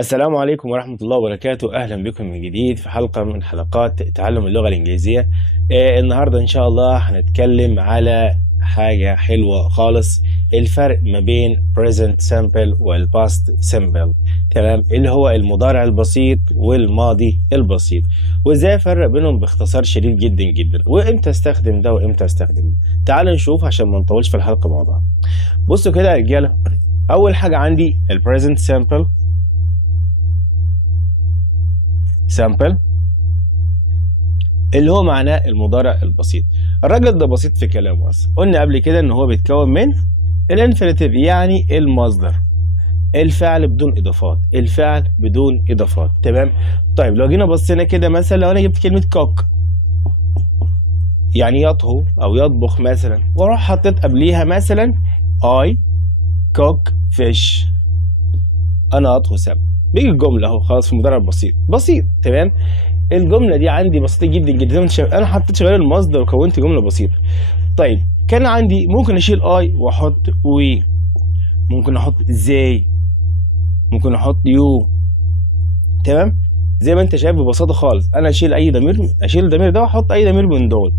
السلام عليكم ورحمة الله وبركاته. أهلا بكم من جديد في حلقة من حلقات تعلم اللغة الإنجليزية. النهاردة إن شاء الله هنتكلم على حاجة حلوة خالص، الفرق ما بين present simple وال past simple. تمام، اللي هو المضارع البسيط والماضي البسيط، وإزاي أفرق بينهم باختصار شديد جدا جدا، وإمتى أستخدم ده وإمتى أستخدم ده. تعالوا نشوف عشان ما نطولش في الحلقة مع بعض. بصوا كده يا رجالة، أول حاجة عندي ال present simple سامبل اللي هو معناه المضارع البسيط. الراجل ده بسيط في كلامه اصلا، قلنا قبل كده ان هو بيتكون من الانفينيتيف يعني المصدر، الفعل بدون اضافات، الفعل بدون اضافات. تمام. طيب لو جينا بصينا كده، مثلا لو انا جبت كلمه كوك يعني يطهو او يطبخ مثلا، واروح حطيت قبليها مثلا اي كوك فيش، انا اطهو سمك، بيجي الجمله اهو خلاص في مضارع بسيط بسيط. تمام. الجمله دي عندي بسيطه جدا جدا، زي ما انت شايف انا حطيت غير المصدر وكونت جمله بسيطه. طيب كان عندي ممكن اشيل اي واحط وي، ممكن احط زي، ممكن احط يو. تمام. زي ما انت شايف ببساطه خالص، انا اشيل اي ضمير، اشيل الضمير ده واحط اي ضمير من دول.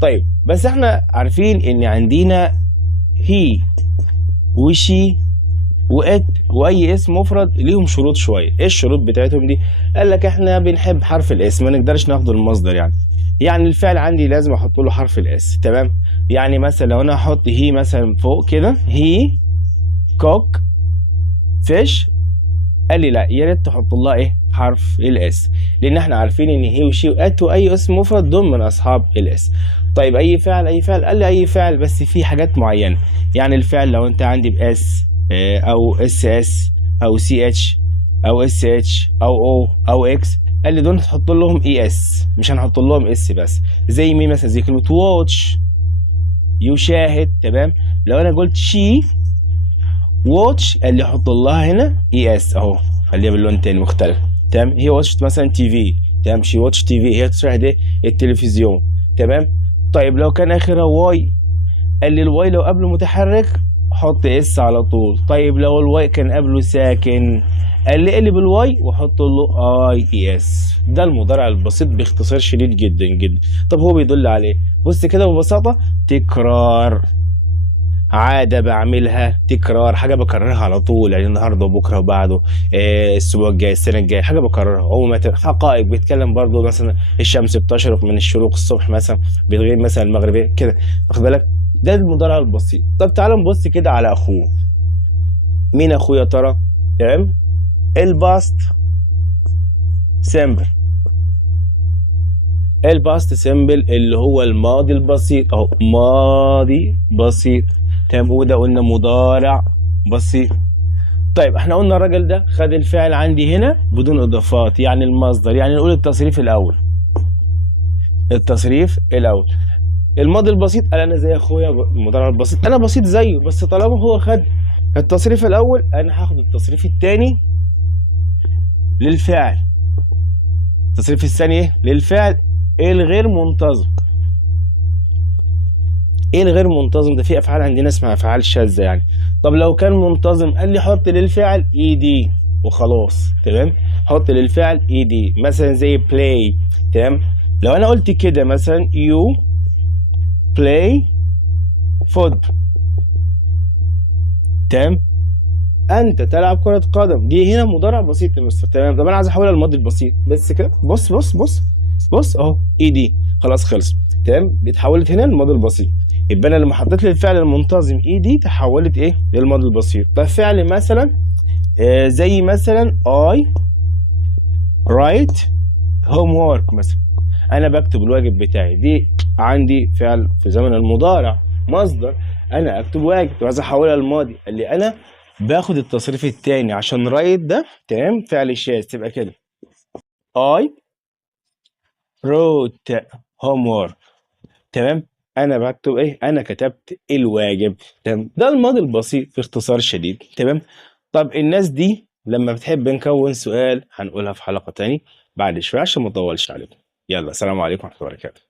طيب بس احنا عارفين ان عندنا هي وشي وات واي اسم مفرد ليهم شروط شويه. ايه الشروط بتاعتهم دي؟ قال لك احنا بنحب حرف الاس، ما نقدرش ناخده المصدر يعني الفعل عندي لازم احط له حرف الاس. تمام. يعني مثلا لو انا احط هي مثلا فوق كده، هي كوك فيش، قال لي لا، يا ريت تحط لها ايه؟ حرف الاس، لان احنا عارفين ان هي وشي وات واي اسم مفرد دول من اصحاب الاس. طيب اي فعل، اي فعل، قال لي اي فعل بس في حاجات معينه. يعني الفعل لو انت عندي باس او اس اس او سي اتش او اس اتش او اكس، قال لي دول تحط لهم اي اس، مش هنحط لهم اس بس. زي مين مثلا؟ زي كلمه واتش، يشاهد. تمام. لو انا قلت شي واتش، قال لي حط لها هنا اي اس اهو، خليها باللون تاني مختلف. تمام. هي واتش مثلا تي في. تمام. شي واتش تي في، هي تشاهد ايه؟ التلفزيون. تمام. طيب لو كان اخرها واي، قال لي الواي لو قبله متحرك حط اس على طول. طيب لو الواي كان قبله ساكن، قال لي اقلب الواي وحط له اي اس. ده المضارع البسيط باختصار شديد جدا جدا. طب هو بيدل على ايه؟ بص كده ببساطه، تكرار، عادة بعملها، تكرار، حاجة بكررها على طول، يعني النهارده وبكره وبعده، الأسبوع الجاي، السنة الجاية، حاجة بكررها. هو حقائق، بيتكلم برضه مثلا الشمس بتشرق من الشروق الصبح مثلا، بتغيب مثلا المغربية كده، واخد بالك؟ ده المضارع البسيط. طب تعالى نبص كده على أخوه. مين أخوه يا ترى؟ تمام؟ الباست سيمبل. الباست سيمبل اللي هو الماضي البسيط اهو، ماضي بسيط. تمام. وده قلنا مضارع بسيط. طيب احنا قلنا الراجل ده خد الفعل عندي هنا بدون اضافات، يعني المصدر، يعني نقول التصريف الاول. التصريف الاول. الماضي البسيط قال انا زي اخويا المضارع البسيط، انا بسيط زيه، بس طالما هو خد التصريف الاول انا هاخد التصريف الثاني للفعل. التصريف الثاني ايه؟ للفعل الغير منتظم. ايه الغير منتظم ده؟ في افعال عندنا اسمها افعال شاذه يعني. طب لو كان منتظم، قال لي حط للفعل اي دي وخلاص. تمام. حط للفعل اي دي، مثلا زي بلاي. تمام. لو انا قلت كده مثلا يو بلاي فوت، تمام، انت تلعب كرة قدم، دي هنا مضارع بسيط يا مستر. تمام. طب انا عايز احولها للماضي البسيط بس كده، بص بص بص بص اهو، اي دي خلاص خلص. تمام. اتحولت هنا للماضي البسيط. يبقى انا لما حطيت للفعل المنتظم اي دي تحولت ايه؟ للماضي البسيط. ففعل مثلا زي مثلا I write homework مثلا، انا بكتب الواجب بتاعي، دي عندي فعل في زمن المضارع، مصدر، انا اكتب واجب، وعايز احولها للماضي، قال لي انا باخد التصريف الثاني عشان رايت ده. تمام. فعل شاذ، تبقى كده I wrote homework. تمام. انا بكتب ايه؟ انا كتبت الواجب. تمام. ده الماضي البسيط في اختصار شديد. تمام. طب الناس دي لما بتحب نكون سؤال هنقولها في حلقة تاني بعد شوية عشان ما اطولش عليكم. يلا، سلام عليكم ورحمة الله وبركاته.